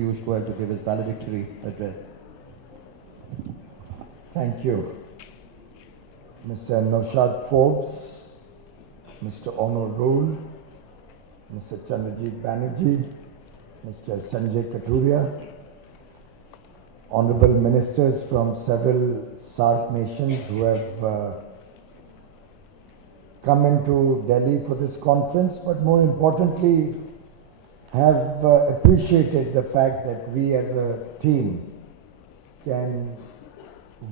Piyush Goyal to give his valedictory address. Thank you. Mr. Naushad Forbes, Mr. Honor Rule, Mr. Chandrajit Banerjee, Mr. Sanjay Katuria, Honorable Ministers from several SAARC nations who have come into Delhi for this conference, but more importantly, have appreciated the fact that we as a team can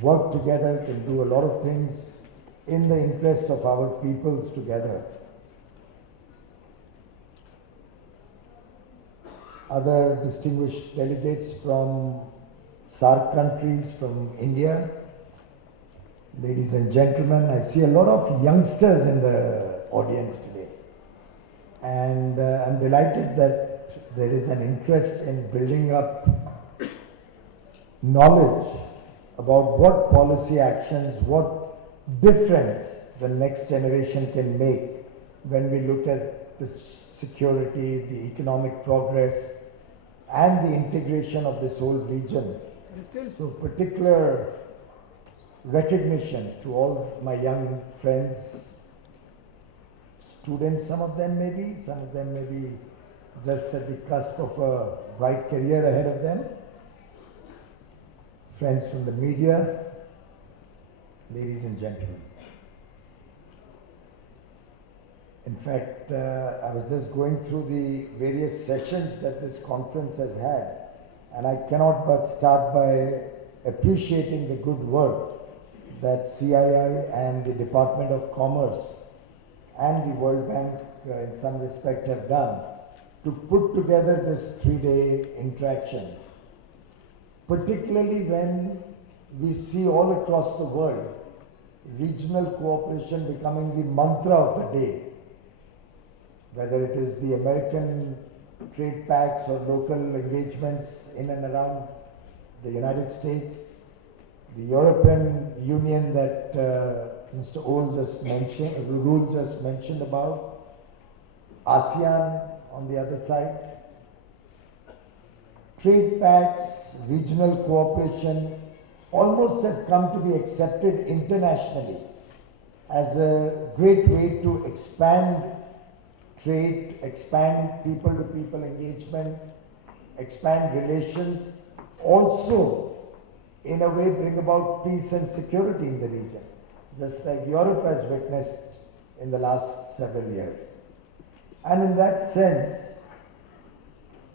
work together, can do a lot of things in the interest of our peoples together. Other distinguished delegates from SAARC countries, from India, ladies and gentlemen, I see a lot of youngsters in the audience today. And I'm delighted that there is an interest in building up knowledge about what policy actions, what difference the next generation can make when we look at the security, the economic progress, and the integration of this whole region. So particular recognition to all my young friends, students, some of them may be just at the cusp of a bright career ahead of them, friends from the media, ladies and gentlemen. In fact, I was just going through the various sessions that this conference has had, and I cannot but start by appreciating the good work that CII and the Department of Commerce and the World Bank in some respect have done to put together this 3-day interaction. Particularly when we see all across the world regional cooperation becoming the mantra of the day, whether it is the American trade pacts or local engagements in and around the United States, the European Union that Mr. Rule just mentioned about, ASEAN on the other side, trade pacts, regional cooperation almost have come to be accepted internationally as a great way to expand trade, expand people-to-people engagement, expand relations, also in a way bring about peace and security in the region, just like Europe has witnessed in the last several years. And in that sense,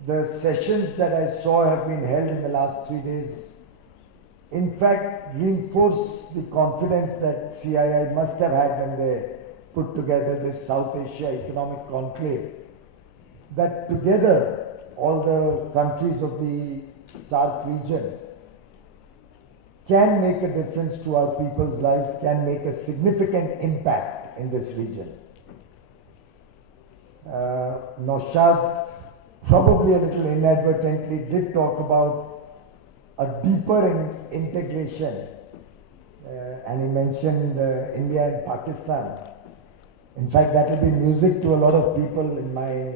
the sessions that I saw have been held in the last 3 days, in fact, reinforce the confidence that CII must have had when they put together this South Asia Economic Conclave, that together all the countries of the SAARC region can make a difference to our people's lives, can make a significant impact in this region. Naushad, probably a little inadvertently, did talk about a deeper integration, and he mentioned India and Pakistan. In fact, that will be music to a lot of people in my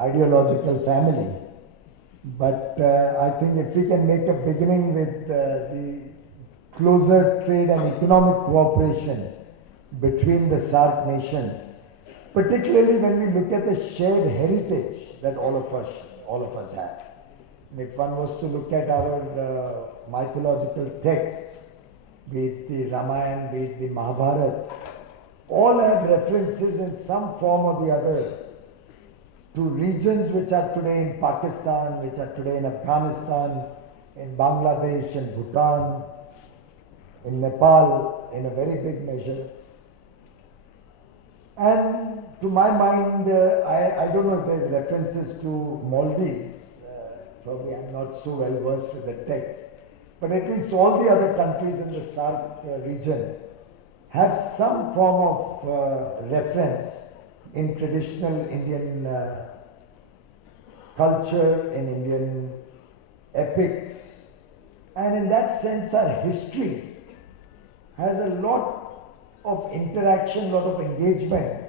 ideological family. But I think if we can make a beginning with the closer trade and economic cooperation between the SAARC nations, particularly when we look at the shared heritage that all of us have. If one was to look at our mythological texts, be it the Ramayana, be it the Mahabharata, all have references in some form or the other to regions which are today in Pakistan, which are today in Afghanistan, in Bangladesh, in Bhutan, in Nepal, in a very big measure. And to my mind, I don't know if there's references to Maldives. Probably I'm not so well versed with the text. But at least all the other countries in the SAARC region have some form of reference in traditional Indian culture, in Indian epics. And in that sense, our history has a lot of interaction, lot of engagement,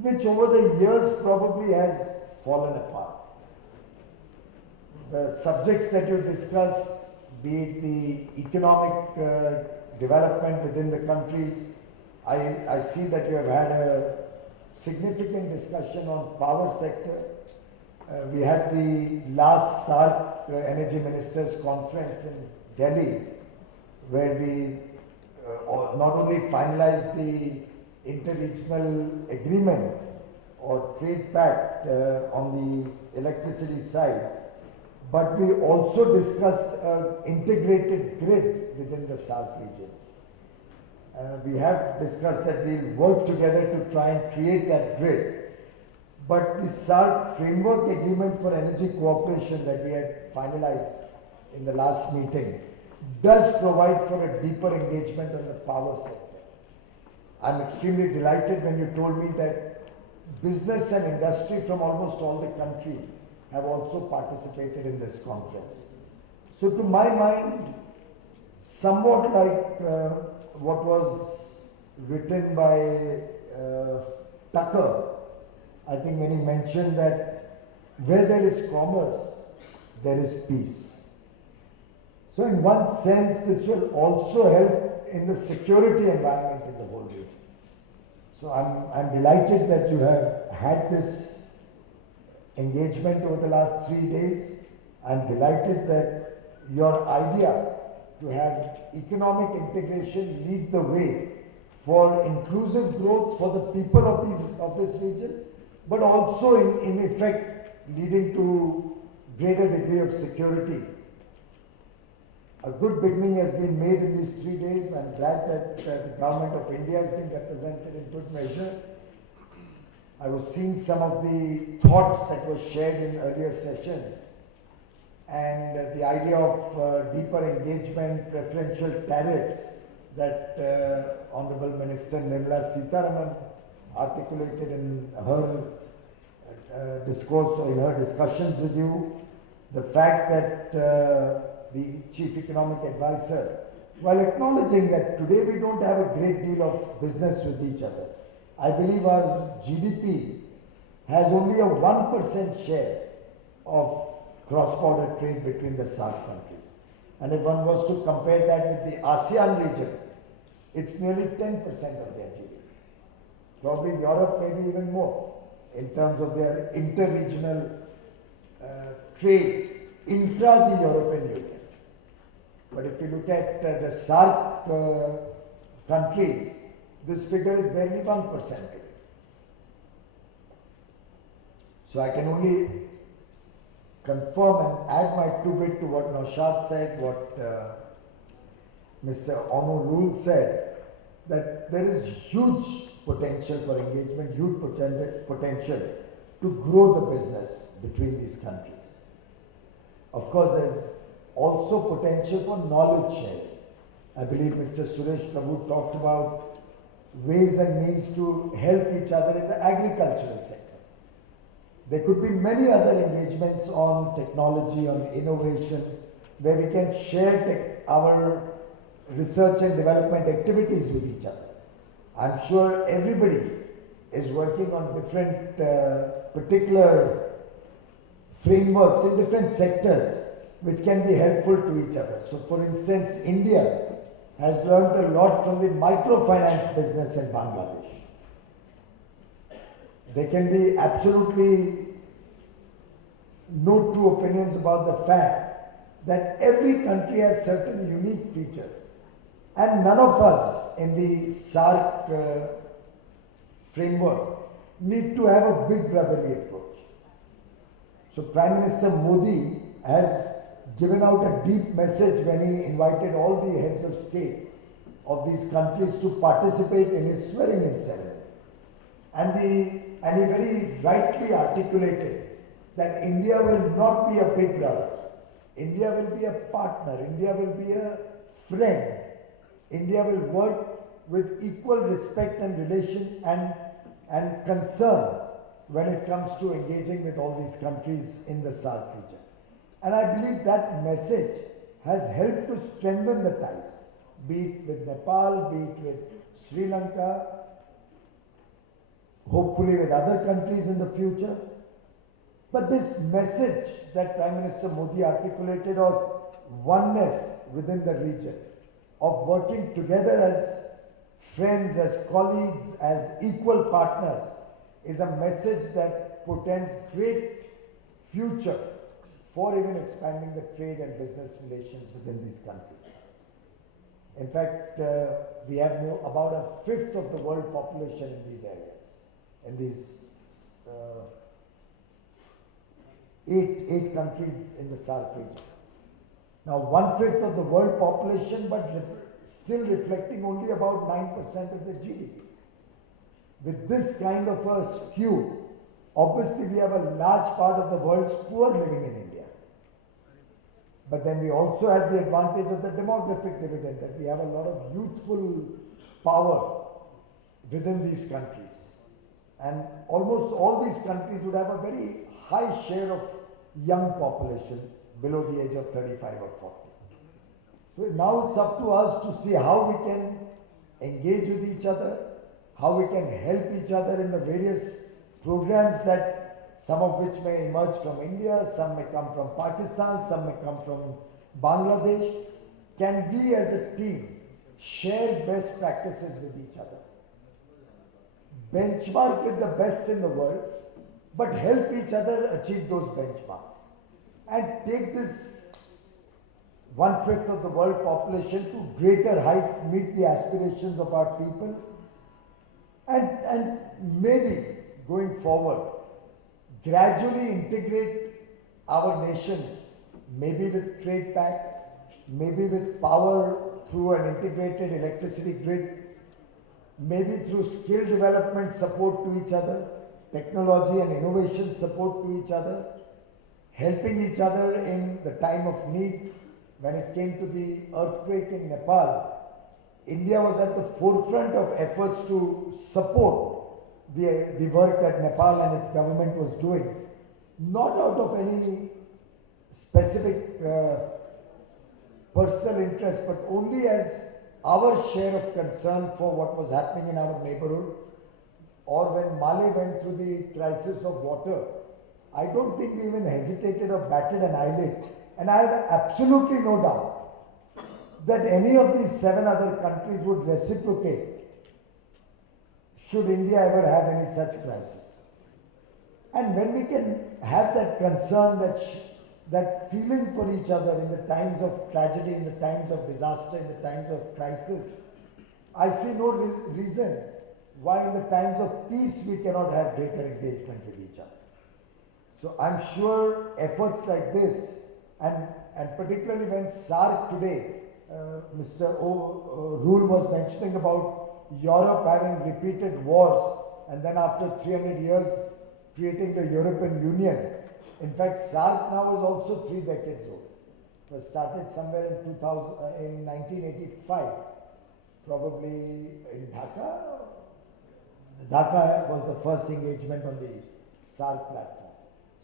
which over the years probably has fallen apart. the subjects that you discussed, be it the economic development within the countries, I see that you have had a significant discussion on power sector. We had the last SAARC Energy Ministers Conference in Delhi, where we not only finalized the interregional agreement or trade pact on the electricity side, but we also discussed an integrated grid within the SAARC regions. We have discussed that we'll work together to try and create that grid. But the SAARC framework agreement for energy cooperation that we had finalized in the last meeting does provide for a deeper engagement on the power sector. I'm extremely delighted when you told me that business and industry from almost all the countries have also participated in this conference. So to my mind, somewhat like what was written by Tucker, I think when he mentioned that where there is commerce, there is peace. So in one sense, this will also help in the security environment in the whole region. So I'm delighted that you have had this engagement over the last 3 days. I'm delighted that your idea to have economic integration lead the way for inclusive growth for the people of this region, but also in effect leading to greater degree of security. A good beginning has been made in these 3 days. I'm glad that the government of India has been represented in good measure. I was seeing some of the thoughts that were shared in earlier sessions, and the idea of deeper engagement, preferential tariffs that Honorable Minister Nirmala Sitharaman articulated in her discourse or in her discussions with you, the fact that the Chief Economic Advisor, while acknowledging that today we don't have a great deal of business with each other, I believe our GDP has only a 1% share of cross-border trade between the SAARC countries. And if one was to compare that with the ASEAN region, it's nearly 10% of their GDP. Probably Europe maybe even more in terms of their inter-regional trade intra the European Union. But if you look at the SAARC countries, this figure is barely 1%. So I can only confirm and add my 2 bit to what Naushad said, what Mr. Onu Rule said, that there is huge potential for engagement, huge potential to grow the business between these countries. Of course, there's also potential for knowledge sharing. I believe Mr. Suresh Prabhu talked about ways and means to help each other in the agricultural sector. There could be many other engagements on technology, on innovation, where we can share our research and development activities with each other. I'm sure everybody is working on different particular frameworks in different sectors which can be helpful to each other. So for instance, India has learned a lot from the microfinance business in Bangladesh. There can be absolutely no two opinions about the fact that every country has certain unique features. And none of us in the SAARC framework need to have a big brotherly approach. So Prime Minister Modi has given out a deep message when he invited all the heads of state of these countries to participate in his swearing-in ceremony. And he very rightly articulated that India will not be a big brother. India will be a partner. India will be a friend. India will work with equal respect and relation and concern when it comes to engaging with all these countries in the SAARC region. And I believe that message has helped to strengthen the ties, be it with Nepal, be it with Sri Lanka, hopefully with other countries in the future. But this message that Prime Minister Modi articulated of oneness within the region, of working together as friends, as colleagues, as equal partners, is a message that portends great future for even expanding the trade and business relations within these countries. In fact, we have about a fifth of the world population in these areas, in these eight countries in the SAARC region. Now, 1/5 of the world population, but still reflecting only about 9% of the GDP. With this kind of a skew, obviously we have a large part of the world's poor living in India. But then we also have the advantage of the demographic dividend, that we have a lot of youthful power within these countries. And almost all these countries would have a very high share of young population below the age of 35 or 40. So now it's up to us to see how we can engage with each other, how we can help each other in the various programs that some of which may emerge from India, some may come from Pakistan, some may come from Bangladesh. Can we as a team share best practices with each other? Benchmark with the best in the world, but help each other achieve those benchmarks. And take this 1/5 of the world population to greater heights, meet the aspirations of our people, and maybe going forward, gradually integrate our nations, maybe with trade pacts, maybe with power through an integrated electricity grid, maybe through skill development support to each other, technology and innovation support to each other, helping each other in the time of need. When it came to the earthquake in Nepal, India was at the forefront of efforts to support the work that Nepal and its government was doing, not out of any specific personal interest, but only as our share of concern for what was happening in our neighborhood. Or when Mali went through the crisis of water, I don't think we even hesitated or batted an eyelid. And I have absolutely no doubt that any of these 7 other countries would reciprocate should India ever have any such crisis. And when we can have that concern, that feeling for each other in the times of tragedy, in the times of disaster, in the times of crisis, I see no reason why in the times of peace we cannot have greater engagement with each other. So I'm sure efforts like this, and particularly when SAARC today, Mr. Rule was mentioning about Europe having repeated wars, and then after 300 years creating the European Union. In fact, SAARC now is also 3 decades old. It was started somewhere in 1985, probably in Dhaka. Dhaka was the first engagement on the SAARC platform.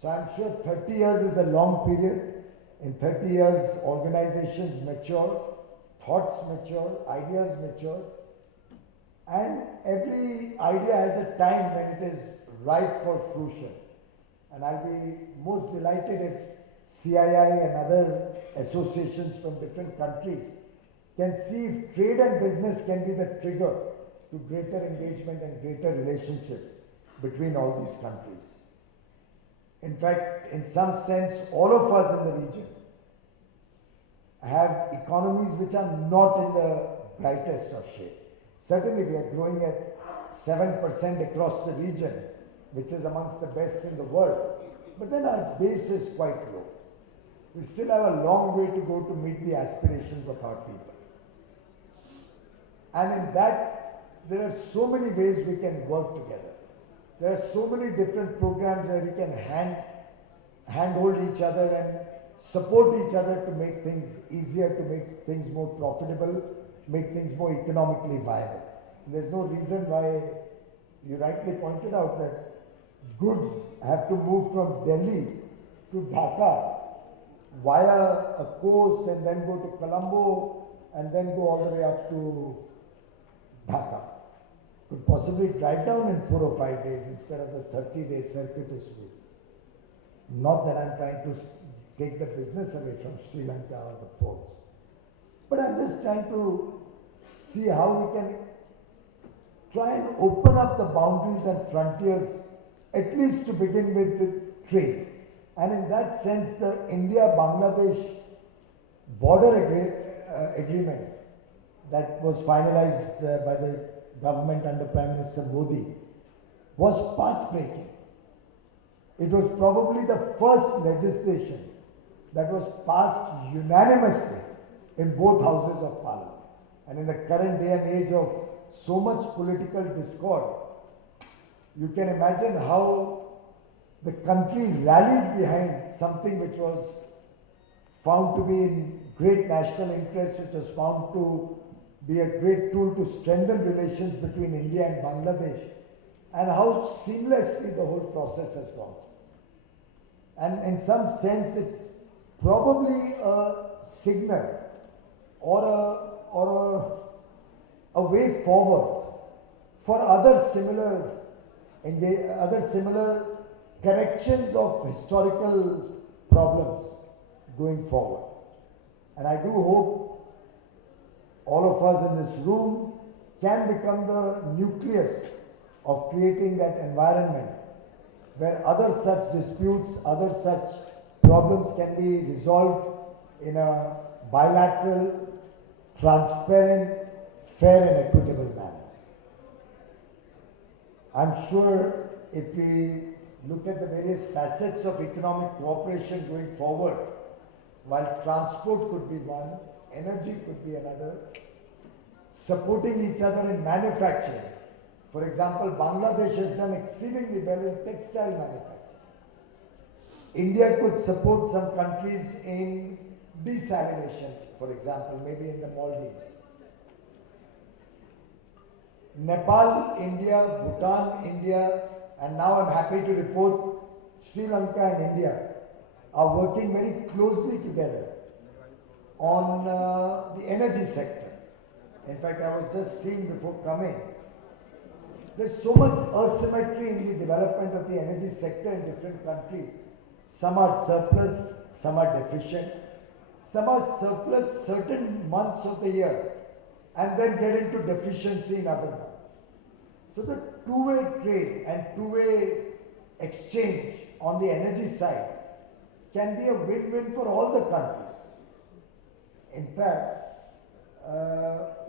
So I'm sure 30 years is a long period. In 30 years, organizations mature, thoughts mature, ideas mature, and every idea has a time when it is ripe for fruition. And I'll be most delighted if CII and other associations from different countries can see if trade and business can be the trigger to greater engagement and greater relationship between all these countries. In fact, in some sense, all of us in the region have economies which are not in the brightest of shape. Certainly, we are growing at 7% across the region, which is amongst the best in the world. But then our base is quite low. We still have a long way to go to meet the aspirations of our people. And in that, there are so many ways we can work together. There are so many different programs where we can handhold each other and support each other to make things easier, to make things more profitable, make things more economically viable. And there's no reason why, you rightly pointed out that goods have to move from Delhi to Dhaka via a coast and then go to Colombo and then go all the way up to Dhaka. Could possibly drive down in 4 or 5 days instead of the 30-day circuitous route. Not that I'm trying to take the business away from Sri Lanka or the ports. But I'm just trying to see how we can try and open up the boundaries and frontiers, at least to begin with trade. And in that sense, the India-Bangladesh border agreement that was finalized by the government under Prime Minister Modi was path-breaking. It was probably the first legislation that was passed unanimously in both houses of parliament. And in the current day and age of so much political discord, you can imagine how the country rallied behind something which was found to be in great national interest, which was found to be a great tool to strengthen relations between India and Bangladesh, and how seamlessly the whole process has gone. And in some sense, it's probably a signal or a way forward for other similar corrections of historical problems going forward. And I do hope all of us in this room can become the nucleus of creating that environment where other such disputes, other such problems can be resolved in a bilateral, transparent, fair and equitable manner. I'm sure if we look at the various facets of economic cooperation going forward, while transport could be one, energy could be another, supporting each other in manufacturing. For example, Bangladesh has done exceedingly well in textile manufacturing. India could support some countries in desalination, for example, maybe in the Maldives. Nepal, India, Bhutan, India, and now I'm happy to report Sri Lanka and India are working very closely together on the energy sector. In fact, I was just seeing before coming, there's so much asymmetry in the development of the energy sector in different countries. Some are surplus, some are deficient. Some are surplus certain months of the year and then get into deficiency in other months. So the two-way trade and two-way exchange on the energy side can be a win-win for all the countries. In fact,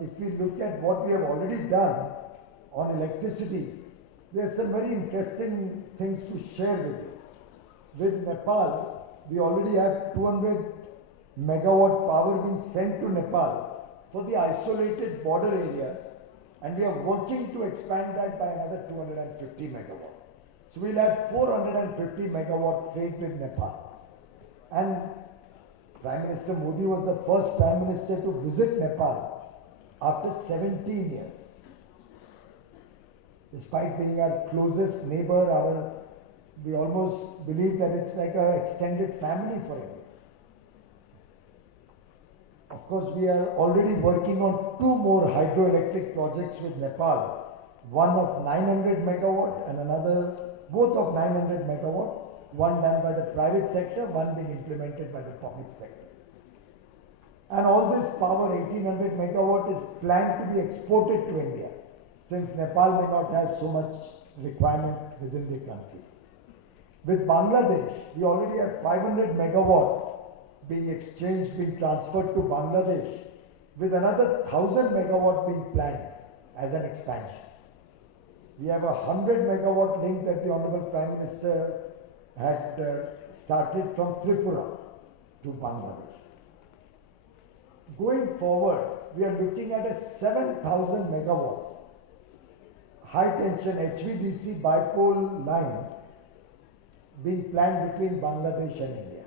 if we look at what we have already done on electricity, there are some very interesting things to share with you. With Nepal, we already have 200 megawatt power being sent to Nepal for the isolated border areas, and we are working to expand that by another 250 megawatt. So we'll have 450 megawatt trade with Nepal. And Prime Minister Modi was the first Prime Minister to visit Nepal after 17 years. Despite being our closest neighbor, we almost believe that it's like an extended family for him. Of course, we are already working on 2 more hydroelectric projects with Nepal, one of 900 megawatt and another, both of 900 megawatt, one done by the private sector, one being implemented by the public sector. And all this power, 1800 megawatt, is planned to be exported to India, since Nepal may not have so much requirement within the country. With Bangladesh, we already have 500 megawatt being exchanged, being transferred to Bangladesh, with another 1000 megawatt being planned as an expansion. We have a 100 megawatt link that the Honorable Prime Minister had started from Tripura to Bangladesh. Going forward, we are looking at a 7000 megawatt high tension HVDC bipole line being planned between Bangladesh and India.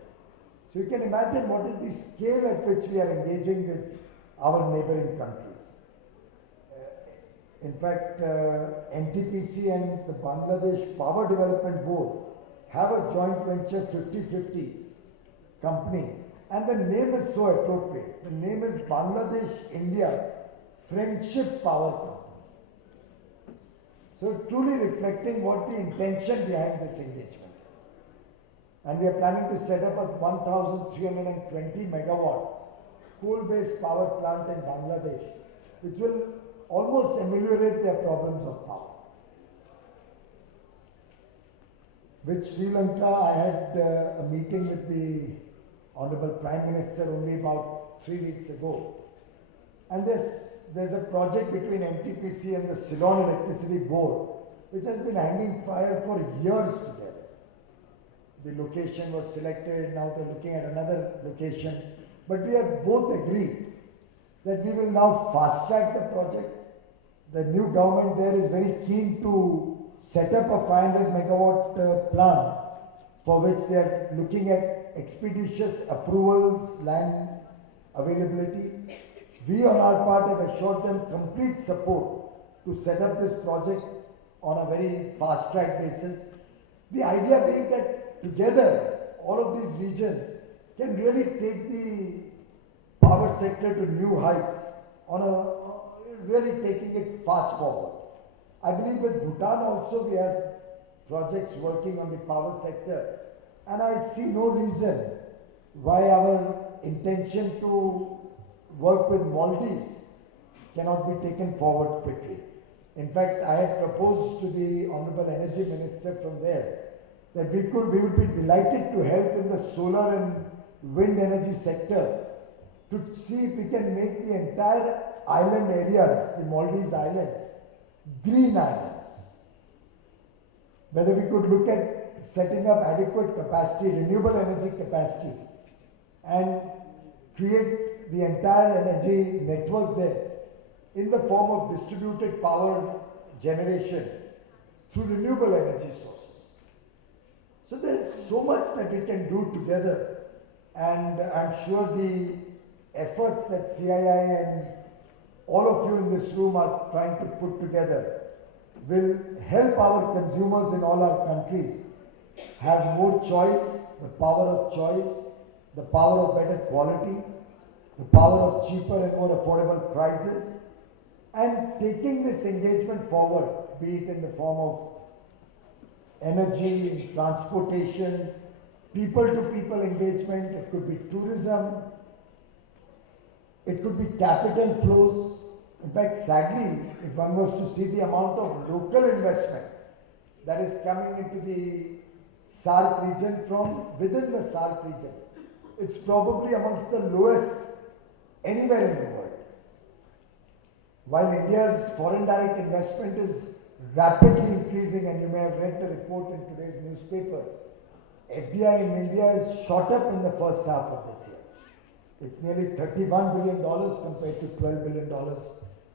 So you can imagine what is the scale at which we are engaging with our neighboring countries. In fact, NTPC and the Bangladesh Power Development Board have a joint venture 50-50 company, and the name is so appropriate. The name is Bangladesh India Friendship Power Company. So truly reflecting what the intention behind this engagement is. And we are planning to set up a 1,320 megawatt coal-based power plant in Bangladesh, which will almost ameliorate their problems of power. With Sri Lanka, I had a meeting with the Honorable Prime Minister only about 3 weeks ago. And there's a project between NTPC and the Ceylon Electricity Board, which has been hanging fire for years together. The location was selected, now they're looking at another location. But we have both agreed that we will now fast track the project. The new government there is very keen to set up a 500 megawatt plant for which they are looking at expeditious approvals, land availability. We on our part have assured them complete support to set up this project on a very fast track basis. The idea being that together all of these regions can really take the power sector to new heights on really taking it fast forward. I believe with Bhutan also we have projects working on the power sector, and I see no reason why our intention to work with Maldives cannot be taken forward quickly. In fact, I had proposed to the Honorable Energy Minister from there that we would be delighted to help in the solar and wind energy sector to see if we can make the entire island areas, the Maldives Islands, green islands. Whether we could look at setting up adequate capacity, renewable energy capacity, and create the entire energy network there in the form of distributed power generation through renewable energy sources. So there's so much that we can do together, and I'm sure the efforts that CII and all of you in this room are trying to put together will help our consumers in all our countries have more choice, the power of choice, the power of better quality, the power of cheaper and more affordable prices, and taking this engagement forward, be it in the form of energy, transportation, people-to-people engagement, it could be tourism, it could be capital flows. In fact, sadly, if one was to see the amount of local investment that is coming into the SAARC region from within the SAARC region, it's probably amongst the lowest anywhere in the world. While India's foreign direct investment is rapidly increasing, and you may have read the report in today's newspapers, FDI in India is shot up in the first half of this year. It's nearly $31 billion compared to $12 billion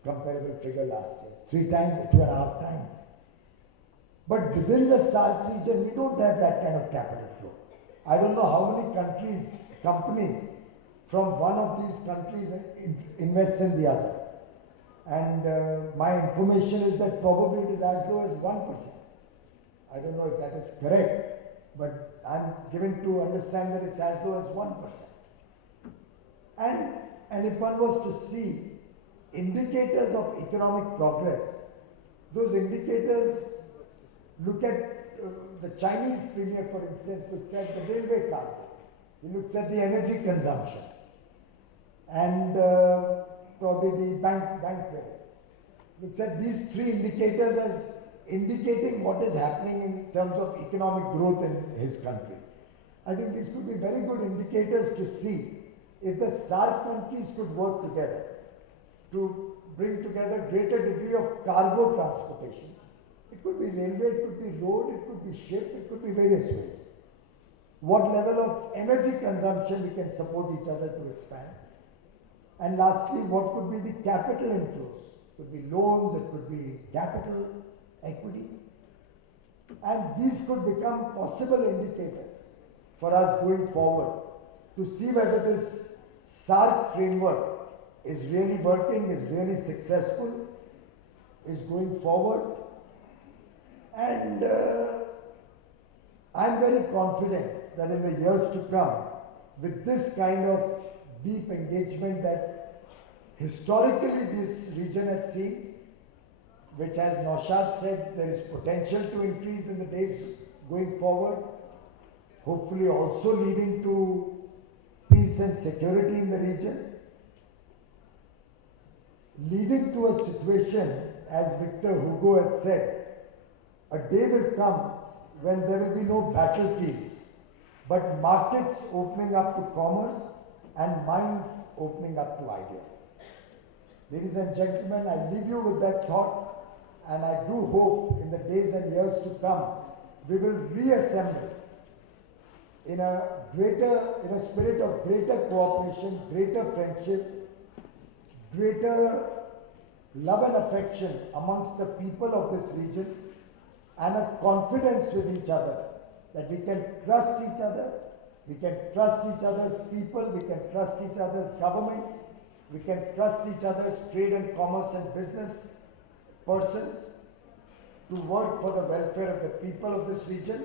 comparable figure last year. 3 times, 2.5 times. But within the SAARC region, we don't have that kind of capital flow. I don't know how many companies from one of these countries invest in the other. And my information is that probably it is as low as 1%. I don't know if that is correct, but I'm given to understand that it's as low as 1%. And if one was to see indicators of economic progress, those indicators look at the Chinese premier, for instance, looks at the railway cargo, he looks at the energy consumption, and probably the bank rate. Looks at these 3 indicators as indicating what is happening in terms of economic growth in his country. I think these could be very good indicators to see if the SAARC countries could work together to bring together greater degree of cargo transportation. It could be railway, it could be road, it could be ship, it could be various ways. What level of energy consumption we can support each other to expand. And lastly, what could be the capital inflows? It could be loans, it could be capital, equity. And these could become possible indicators for us going forward to see whether this SAARC framework is really working, is really successful, is going forward. And I'm very confident that in the years to come, with this kind of deep engagement that historically this region had seen, which as Naushad said, there is potential to increase in the days going forward. hopefully also leading to peace and security in the region, leading to a situation, as Victor Hugo had said, a day will come when there will be no battlefields, but markets opening up to commerce and minds opening up to ideas. Ladies and gentlemen, I leave you with that thought, and I do hope in the days and years to come, we will reassemble in a spirit of greater cooperation, greater friendship, greater love and affection amongst the people of this region, and a confidence with each other that we can trust each other, we can trust each other's people, we can trust each other's governments, we can trust each other's trade and commerce and business persons to work for the welfare of the people of this region.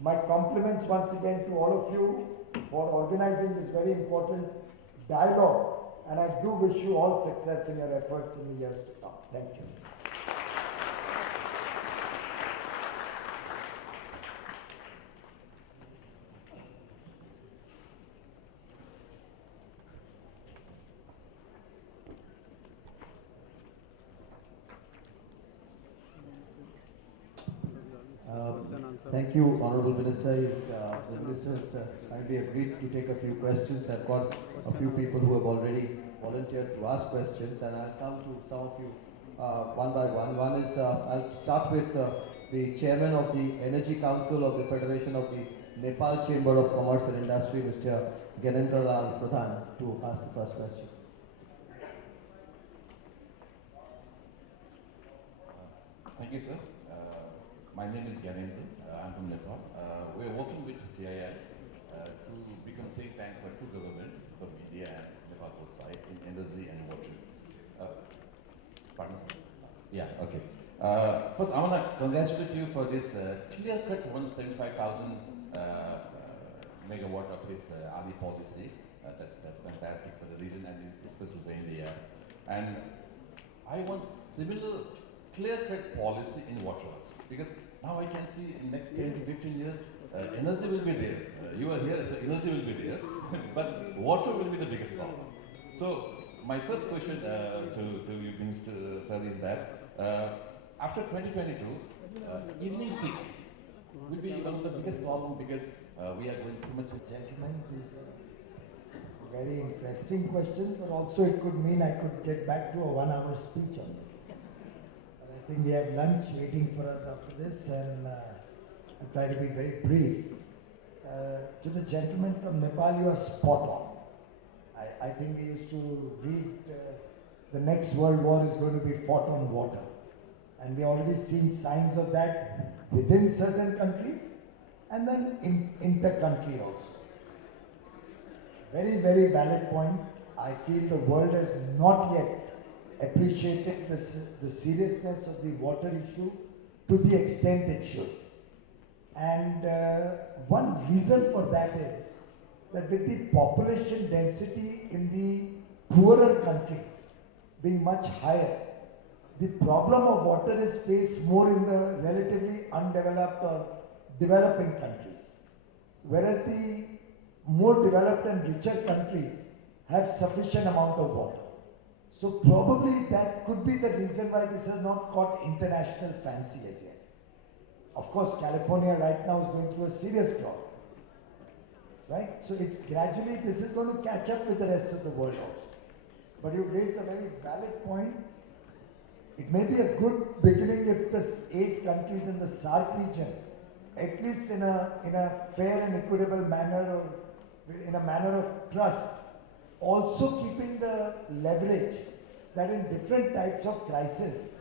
My compliments once again to all of you for organizing this very important dialogue, and I do wish you all success in your efforts in the years to come. Thank you. Thank you, Honorable Minister. The Minister has kindly agreed to take a few questions. I've got a few people who have already volunteered to ask questions, and I'll come to some of you one by one. One is, I'll start with the Chairman of the Energy Council of the Federation of the Nepal Chamber of Commerce and Industry, Mr. Gyanendra Lal Pradhan, to ask the first question. Thank you, sir. My name is Gyanendra. I'm from Nepal. We're working with the CII to become think tank for two governments, from India and Nepal both sides, in energy and water. Pardon? Yeah, okay. First, I want to congratulate you for this clear-cut 175,000 megawatt of this ADI policy. That's fantastic for the region and especially for India. And I want similar clear-cut policy in water works, because now I can see in next 10 to 15 years, energy will be there. You are here, so energy will be there, but water will be the biggest problem. So my first question to you, Minister Sir, is that after 2022, evening peak will be one of the biggest problem, because we are going too much. Gentlemen, this is a very interesting question, but also it could mean I could get back to a 1-hour speech on this. I think we have lunch waiting for us after this, and I'll try to be very brief. To the gentleman from Nepal, you are spot on. I think we used to read the next world war is going to be fought on water. And we already seen signs of that within certain countries and then inter-country also. Very, very valid point. I feel the world has not yet appreciated the seriousness of the water issue to the extent it should. And one reason for that is that with the population density in the poorer countries being much higher, the problem of water is faced more in the relatively undeveloped or developing countries. Whereas the more developed and richer countries have sufficient amount of water. So probably that could be the reason why this has not caught international fancy as yet. Of course, California right now is going through a serious drought. Right? So it's gradually, this is going to catch up with the rest of the world also. But you raised a very valid point. It may be a good beginning if the 8 countries in the SAARC region, at least in a fair and equitable manner, or in a manner of trust, also keeping the leverage that in different types of crisis,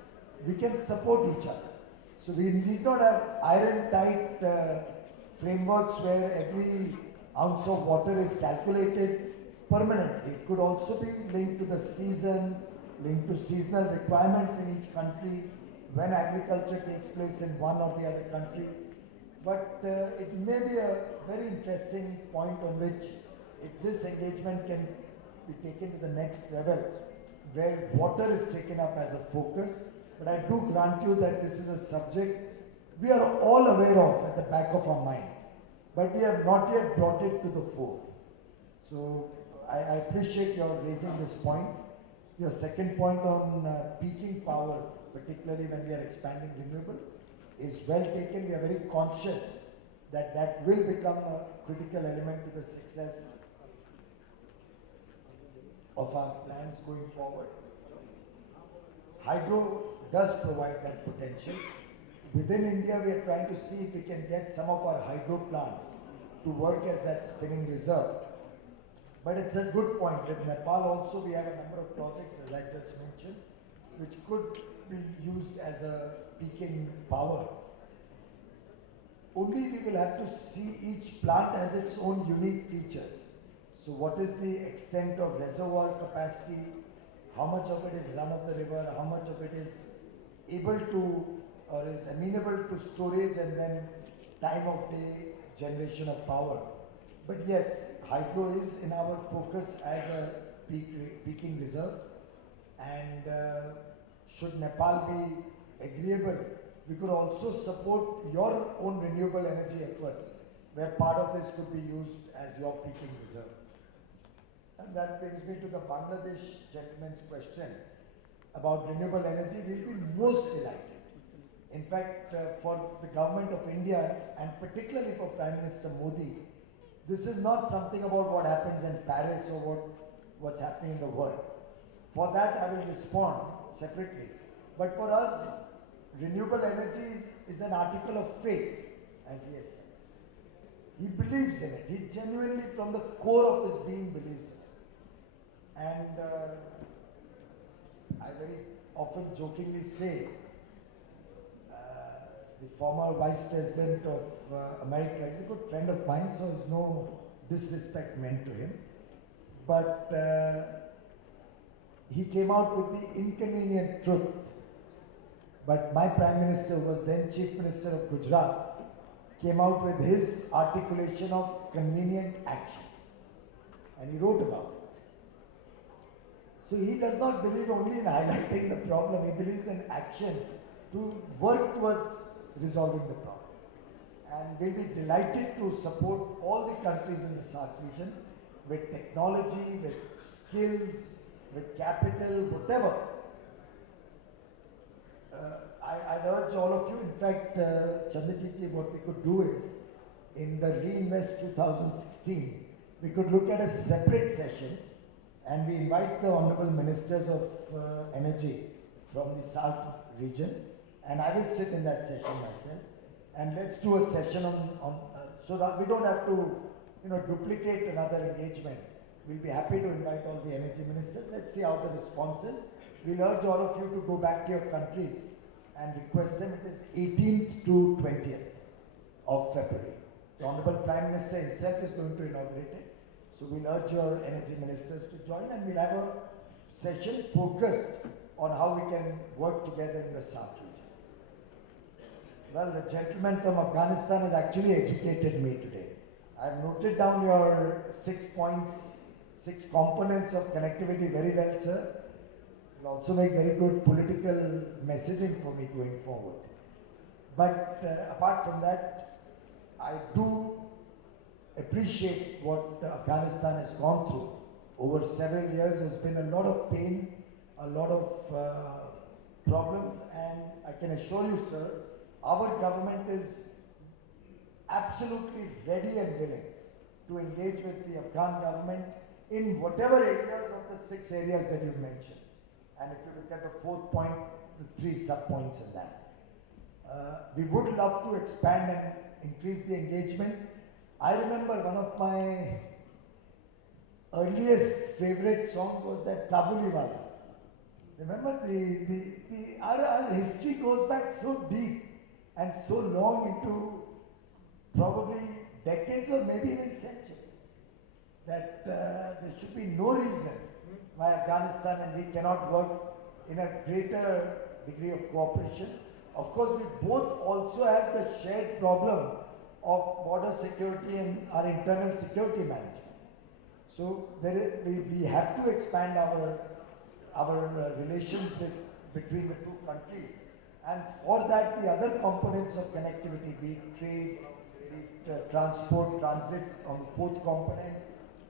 we can support each other. So we need not have iron-tight frameworks where every ounce of water is calculated permanently. It could also be linked to the season, linked to seasonal requirements in each country, when agriculture takes place in one or the other country. But it may be a very interesting point on which, if this engagement can be taken to the next level, where water is taken up as a focus. But I do grant you that this is a subject we are all aware of at the back of our mind. but we have not yet brought it to the fore. So I appreciate your raising this point. Your second point on peaking power, particularly when we are expanding renewable, is well taken. We are very conscious that that will become a critical element to the success of our plans going forward. Hydro does provide that potential. Within India, we are trying to see if we can get some of our hydro plants to work as that spinning reserve. But it's a good point. With Nepal also, we have a number of projects, as I just mentioned, which could be used as a peaking power. Only we will have to see each plant as its own unique features. So what is the extent of reservoir capacity? How much of it is run of the river? How much of it is able to or is amenable to storage and then time of day generation of power? But yes, hydro is in our focus as a peaking reserve, and should Nepal be agreeable, we could also support your own renewable energy efforts, where part of this could be used as your peaking reserve. And that brings me to the Bangladesh gentleman's question about renewable energy. We'll be most delighted. In fact, for the government of India, and particularly for Prime Minister Modi, this is not something about what happens in Paris or what's happening in the world. For that, I will respond separately. But for us, renewable energy is an article of faith, as he has said. He believes in it. He genuinely, from the core of his being, believes in it. And I very often jokingly say, the former Vice President of America is a good friend of mine, so there's no disrespect meant to him. But he came out with the inconvenient truth. But my Prime Minister, who was then Chief Minister of Gujarat, came out with his articulation of convenient action. And he wrote about it. So he does not believe only in highlighting the problem, he believes in action to work towards resolving the problem. And we'll be delighted to support all the countries in the SAARC region with technology, with skills, with capital, whatever. I'd urge all of you, in fact, Chandrajit, what we could do is, in the Reinvest 2016, we could look at a separate session and we invite the Honorable Ministers of Energy from the SAARC region, and I will sit in that session myself, and let's do a session on so that we don't have to duplicate another engagement. We'll be happy to invite all the energy ministers. Let's see how the response is. We'll urge all of you to go back to your countries and request them. It is 18th to 20th of February. The Honorable Prime Minister himself is going to inaugurate it. So we'll urge your energy ministers to join, and we'll have a session focused on how we can work together in the SAARC region. Well, the gentleman from Afghanistan has actually educated me today. I've noted down your 6 points, 6 components of connectivity very well, sir. It will also make very good political messaging for me going forward. But apart from that, I do appreciate what Afghanistan has gone through. Over several years, there's been a lot of pain, a lot of problems, and I can assure you, sir, our government is absolutely ready and willing to engage with the Afghan government in whatever areas of the 6 areas that you mentioned. And if you look at the 4th point, the 3 sub-points in that. We would love to expand and increase the engagement. I remember one of my earliest favorite songs was that Kabuliwala. Remember, our history goes back so deep and so long into probably decades or maybe even centuries, that there should be no reason why Afghanistan and we cannot work in a greater degree of cooperation. Of course, we both also have the shared problem of border security and our internal security management. So we have to expand our relations between the 2 countries. And for that, the other components of connectivity, be it trade, be be it transport, transit on the fourth component,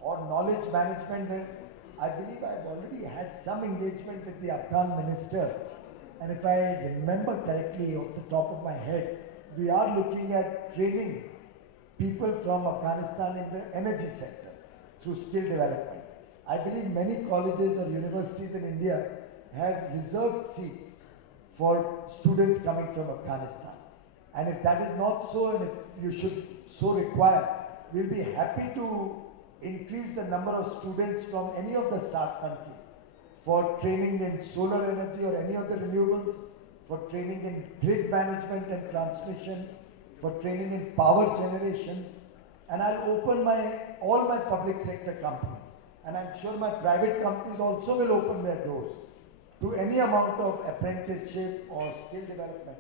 or knowledge management, where I believe I've already had some engagement with the Afghan minister. And if I remember correctly off the top of my head, we are looking at training people from Afghanistan in the energy sector through skill development. I believe many colleges or universities in India have reserved seats for students coming from Afghanistan. And if that is not so, and if you should so require, we'll be happy to increase the number of students from any of the SAARC countries for training in solar energy or any of the renewables, for training in grid management and transmission, for training in power generation. And I'll open all my public sector companies, and I'm sure my private companies also will open their doors to any amount of apprenticeship or skill development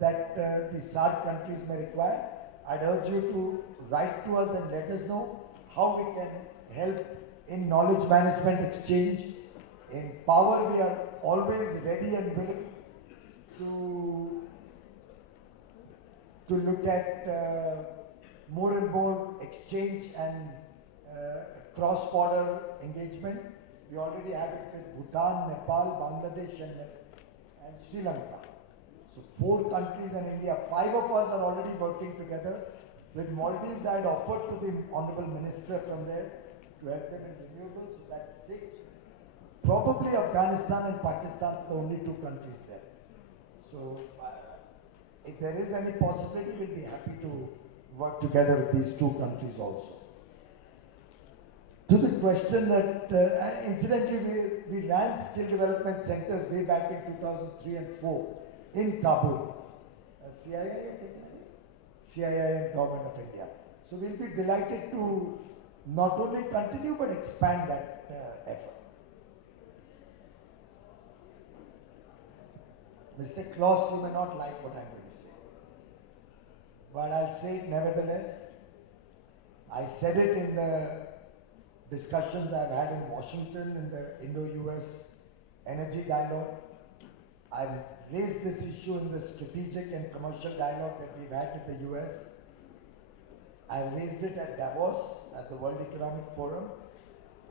that the SAARC countries may require. I'd urge you to write to us and let us know how we can help in knowledge management exchange. In power, we are always ready and willing to look at more and more exchange and cross-border engagement. We already have it with Bhutan, Nepal, Bangladesh and Sri Lanka. So 4 countries and India, 5 of us are already working together. With Maldives, I had offered to the Honorable Minister from there to help them in renewables, so that's 6. Probably Afghanistan and Pakistan are the only 2 countries there. So if there is any possibility, we'll be happy to work together with these 2 countries also. To the question that, incidentally, we ran skill development centers way back in 2003 and 4 in Kabul. CII and Government of India. So we'll be delighted to not only continue but expand that effort. Mr. Kloss, you may not like what I'm going to say, but I'll say it nevertheless. I said it in the discussions I've had in Washington in the Indo-US Energy Dialogue. I've raised this issue in the strategic and commercial dialogue that we've had with the US. I've raised it at Davos, at the World Economic Forum.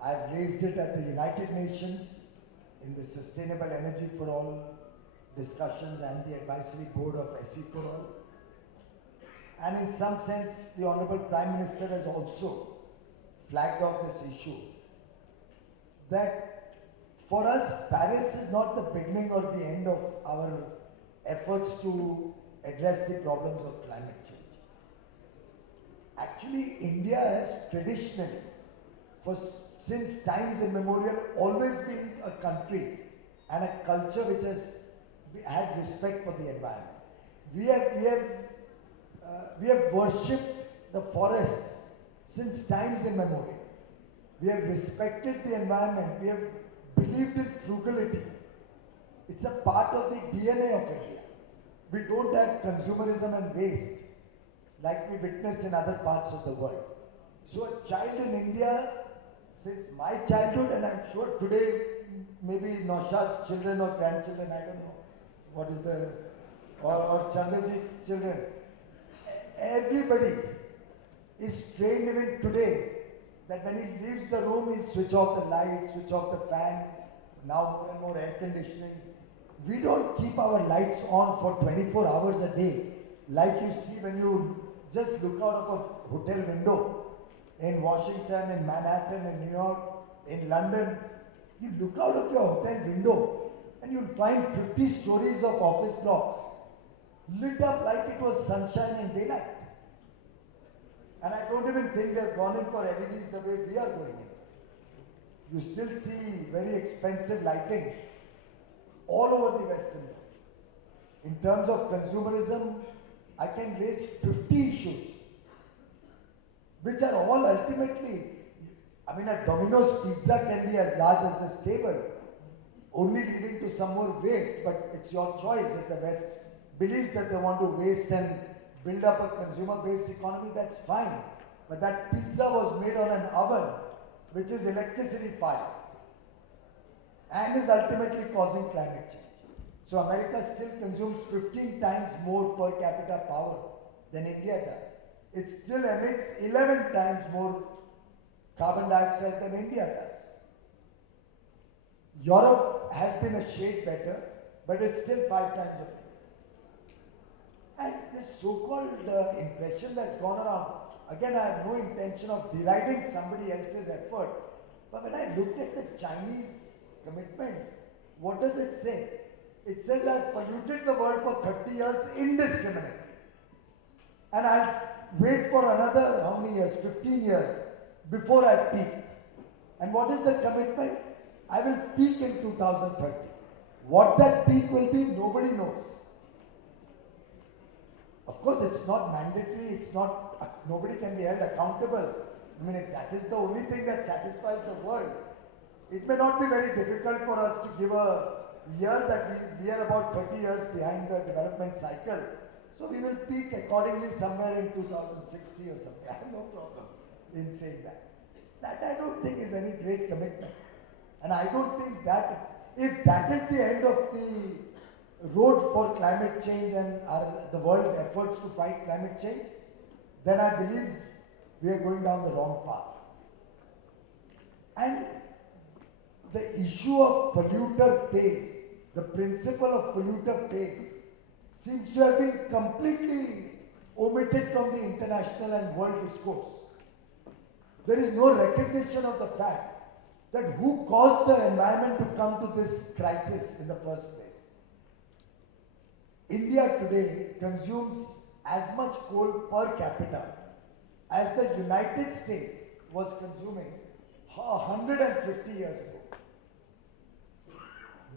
I've raised it at the United Nations in the Sustainable Energy for All discussions and the advisory board of SE for All. And in some sense, the Honorable Prime Minister has also flagged off this issue, that for us, Paris is not the beginning or the end of our efforts to address the problems of climate change. Actually, India has traditionally, since times immemorial, always been a country and a culture which has had respect for the environment. We have worshipped the forests since times immemorial. We have respected the environment. We have believed in frugality. It's a part of the DNA of India. We don't have consumerism and waste like we witness in other parts of the world. So a child in India, since my childhood, and I'm sure today maybe Naushad's children or grandchildren, I don't know what is the, or Chandrajit's children, everybody is trained even today that when he leaves the room, he'll switch off the light, switch off the fan, now more and more air conditioning. We don't keep our lights on for 24 hours a day, like you see when you just look out of a hotel window in Washington, in Manhattan, in New York, in London. You look out of your hotel window and you'll find 50 stories of office blocks lit up like it was sunshine and daylight. And I don't even think they've gone in for LEDs the way we are going in. You still see very expensive lighting all over the Western world. In terms of consumerism, I can raise 50 issues, which are all ultimately, I mean, a Domino's pizza can be as large as this table, only leading to some more waste, but it's your choice. If the West believes that they want to waste and build up a consumer-based economy, that's fine. But that pizza was made on an oven, which is electricity fired, and is ultimately causing climate change. So America still consumes 15 times more per capita power than India does. it still emits 11 times more carbon dioxide than India does. Europe has been a shade better, but it's still 5 times of it. And this so-called impression that's gone around, again, I have no intention of deriding somebody else's effort, but when I looked at the Chinese commitments, what does it say? It says I've polluted the world for 30 years indiscriminately. And I'll wait for another, how many years? 15 years before I peak. And what is the commitment? I will peak in 2030. What that peak will be, nobody knows. Of course, it's not mandatory, it's not, nobody can be held accountable. I mean, if that is the only thing that satisfies the world, it may not be very difficult for us to give a year that we are about 30 years behind the development cycle. So we will peak accordingly somewhere in 2060 or something. I have no problem in saying that. That I don't think is any great commitment. And I don't think that, if that is the end of the road for climate change and the world's efforts to fight climate change, then I believe we are going down the wrong path. And the issue of polluter pays, the principle of polluter pays, seems to have been completely omitted from the international and world discourse. There is no recognition of the fact that who caused the environment to come to this crisis in the first place. India today consumes as much coal per capita as the United States was consuming 150 years ago.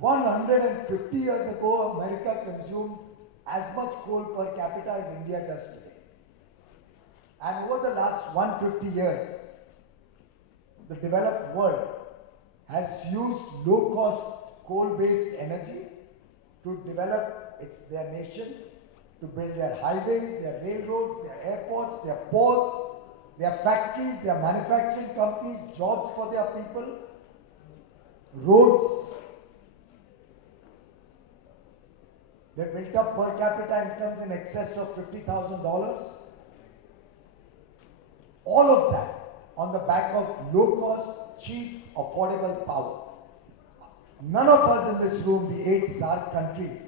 150 years ago, America consumed as much coal per capita as India does today. And over the last 150 years, the developed world has used low-cost coal-based energy to develop their nations, to build their highways, their railroads, their airports, their ports, their factories, their manufacturing companies, jobs for their people, roads. They built up per capita incomes in excess of $50,000. All of that on the back of low-cost, cheap, affordable power. None of us in this room, the 8 SAARC countries,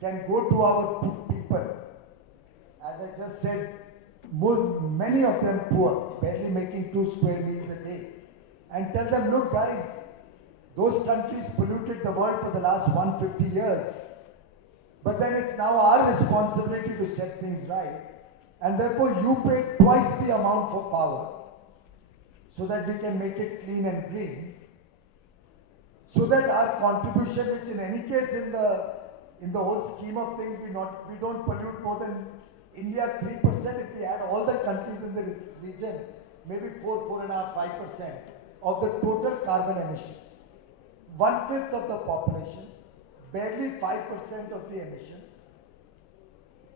can go to our people, as I just said, many of them poor, barely making 2 square meals a day, and tell them, look guys, those countries polluted the world for the last 150 years, but then it's now our responsibility to set things right, and therefore you pay twice the amount for power, so that we can make it clean and green, so that our contribution, which in any case in the whole scheme of things, we don't pollute more than India 3%. If we add all the countries in the region, maybe 4.5%, 5% of the total carbon emissions. 1/5 of the population, barely 5% of the emissions.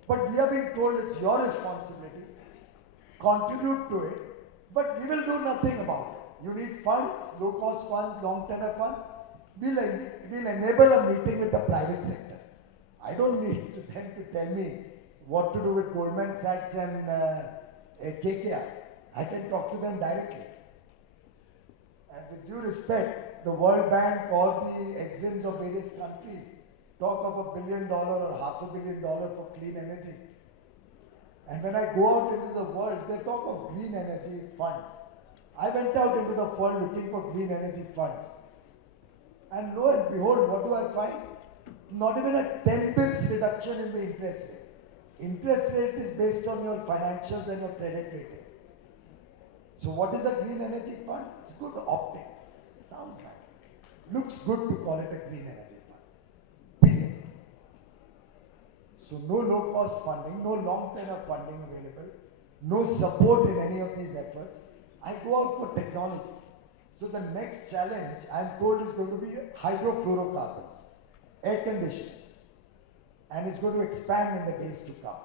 But we are being told it's your responsibility, contribute to it, but we will do nothing about it. You need funds, low-cost funds, long-tenor funds. We'll enable a meeting with the private sector. I don't need them to tell me what to do with Goldman Sachs and KKR. I can talk to them directly. And with due respect, the World Bank or the exims of various countries talk of $1 billion or $500 million for clean energy. And when I go out into the world, they talk of green energy funds. I went out into the world looking for green energy funds. And lo and behold, what do I find? Not even a 10 pips reduction in the interest rate. Interest rate is based on your financials and your credit rating. So what is a green energy fund? It's good optics. Sounds nice. Looks good to call it a green energy fund. Period. So no low-cost funding, no long-term funding available, no support in any of these efforts. I go out for technology. So the next challenge, I'm told, is going to be hydrofluorocarbons, air conditioning, and it's going to expand in the days to come.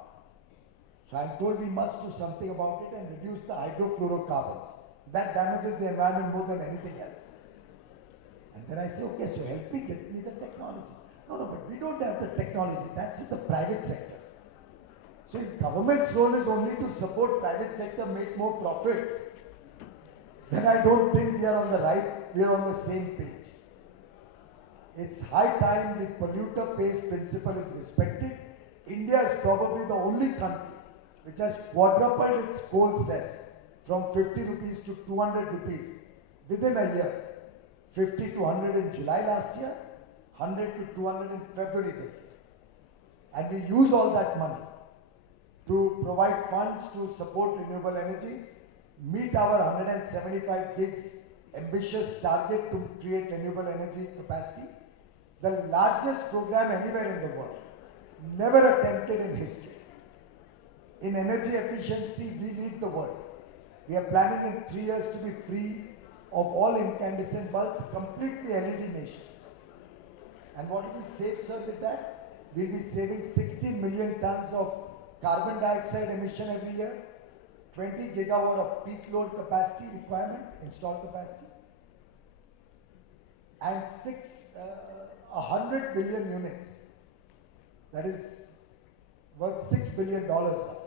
So I'm told we must do something about it and reduce the hydrofluorocarbons. That damages the environment more than anything else. And then I say, okay, so help me get me the technology. No, but we don't have the technology. That's in the private sector. So if government's role is only to support private sector make more profits, then I don't think we are on the same page. It's high time the polluter pays principle is respected. India is probably the only country which has quadrupled its coal cess from 50 rupees to 200 rupees within a year. 50 to 100 in July last year, 100 to 200 in February this year. And we use all that money to provide funds to support renewable energy, meet our 175 gigs ambitious target to create renewable energy capacity, the largest program anywhere in the world, never attempted in history. In energy efficiency, we lead the world. We are planning in 3 years to be free of all incandescent bulbs, completely LED nation. And what will we save, sir, with that? We'll be saving 60 million tons of carbon dioxide emission every year, 20 gigawatt of peak load capacity requirement, installed capacity, and 100 billion units, that is worth $6 billion roughly.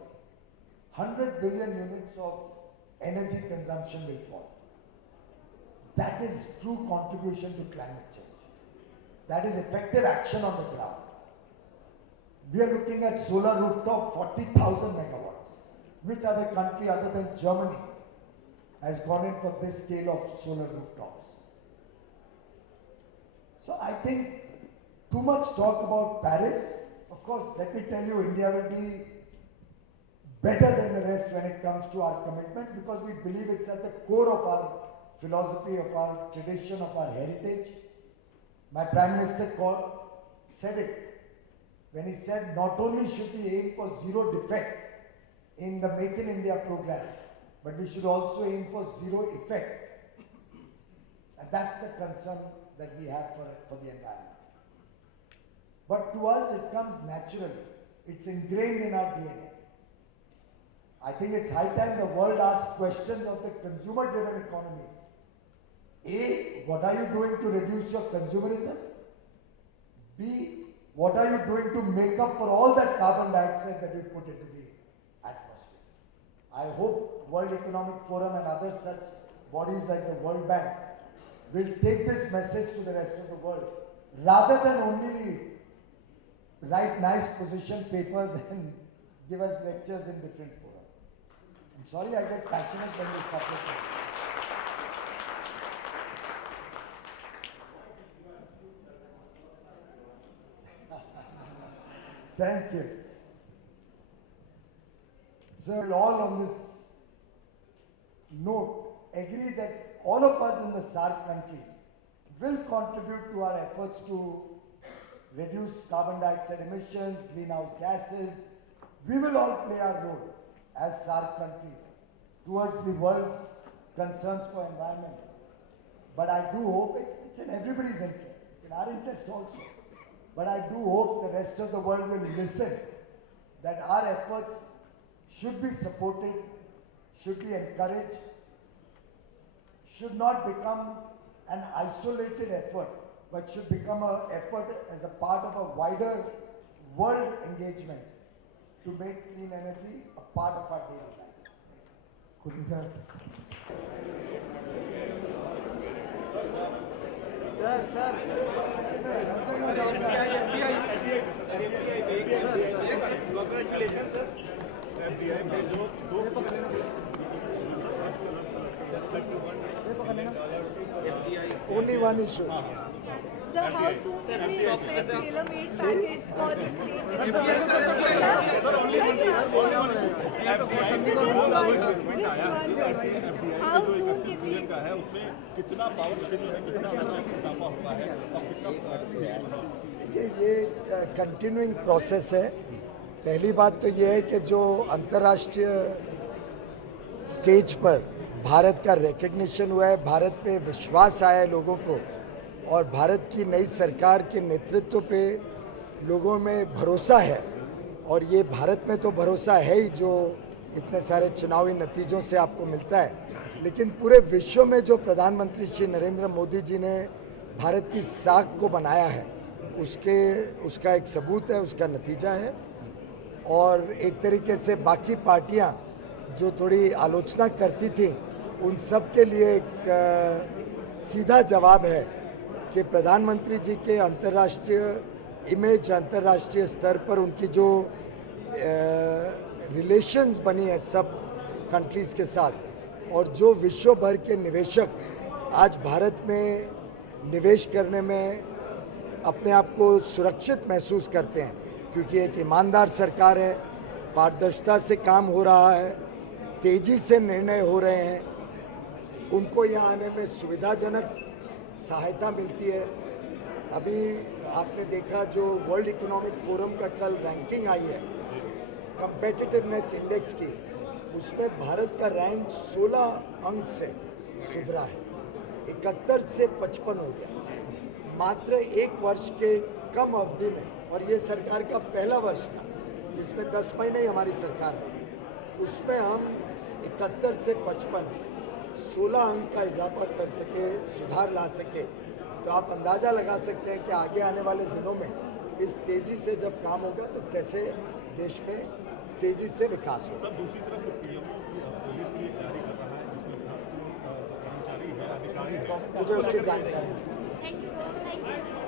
100 billion units of energy consumption will fall. That is true contribution to climate change. That is effective action on the ground. We are looking at solar rooftop 40,000 megawatts. Which other country other than Germany has gone in for this scale of solar rooftops? So I think too much talk about Paris. Of course, let me tell you, India will be better than the rest when it comes to our commitment, because we believe it's at the core of our philosophy, of our tradition, of our heritage. My Prime Minister said it when he said not only should we aim for zero defect in the Make in India program, but we should also aim for zero effect. And that's the concern that we have for the environment. But to us it comes naturally. It's ingrained in our DNA. I think it's high time the world asks questions of the consumer-driven economies. A, what are you doing to reduce your consumerism? B, what are you doing to make up for all that carbon dioxide that you put into the atmosphere? I hope World Economic Forum and other such bodies like the World Bank will take this message to the rest of the world, rather than only write nice position papers and give us lectures in different fora. I'm sorry I get passionate when this topic comes. Thank you. So we'll all on this note agree that all of us in the SAARC countries will contribute to our efforts to reduce carbon dioxide emissions, greenhouse gases. We will all play our role as SAARC countries towards the world's concerns for environment. But I do hope it's in everybody's interest. It's in our interest also. But I do hope the rest of the world will listen, that our efforts should be supported, should be encouraged, should not become an isolated effort, but should become an effort as a part of a wider world engagement to make clean energy a part of our daily life. Couldn't have. Only one issue. Sir, how soon can we expect tailor-made package for the state? Just one question. How soon can we ये continuing process है. पहली बात तो ये है कि जो अंतर्राष्ट्रीय स्टेज पर भारत का रिकग्निशन हुआ है, भारत पे विश्वास आया है लोगों को, और भारत की नई सरकार के नेतृत्व पे लोगों में भरोसा है. और ये भारत में तो भरोसा है ही, जो इतने सारे चुनावी नतीजों से आपको मिलता है, लेकिन पूरे विश्व में जो प्रधानमंत्री श्री नरेंद्र मोदी जी ने भारत की साख को बनाया है, उसका एक सबूत है, उसका नतीजा है. और एक तरीके से बाकी पार्टियां जो थोड़ी आलोचना करती थी उन सब के लिए एक सीधा जवाब है कि प्रधानमंत्री जी के अंतर्राष्ट्रीय इमेज, अंतर्राष्ट्रीय स्तर पर उनकी जो रिलेशंस बनी है सब कंट्रीज़ के साथ, और जो विश्व भर के निवेशक आज भारत में निवेश करने में अपने आप को सुरक्षित महसूस करते हैं, क्योंकि एक ईमानदार सरकार है, पारदर्शिता से काम हो रहा है, तेज़ी से निर्णय हो रहे हैं, उनको यहाँ आने में सुविधाजनक सहायता मिलती है। अभी आपने देखा जो वर्ल्ड इकोनॉमिक फोरम का कल रैंकिंग आई है कंपेटिटिवनेस इंडेक्स की, उसमें भारत का रैंक 16 अंक से सुधरा है, 71 से 55 हो गया मात्र एक वर्ष के कम अवधि में। और ये सरकार का पहला वर्ष था, इसमें 10 महीने ही हमारी सरकार रही, उसमें हम 71 से 55 16 अंक का इजाफा कर सके, सुधार ला सके, तो आप अंदाज़ा लगा सकते हैं कि आगे आने वाले दिनों में इस तेज़ी से जब काम होगा तो कैसे देश में तेज़ी से विकास होगा। दूसरी तरफ पीएमओ पुलिस की तैयारी कर रहा है, जिसमें कर्मचारी है, अधिकारी है, मुझे उसकी जानकारी Thank you.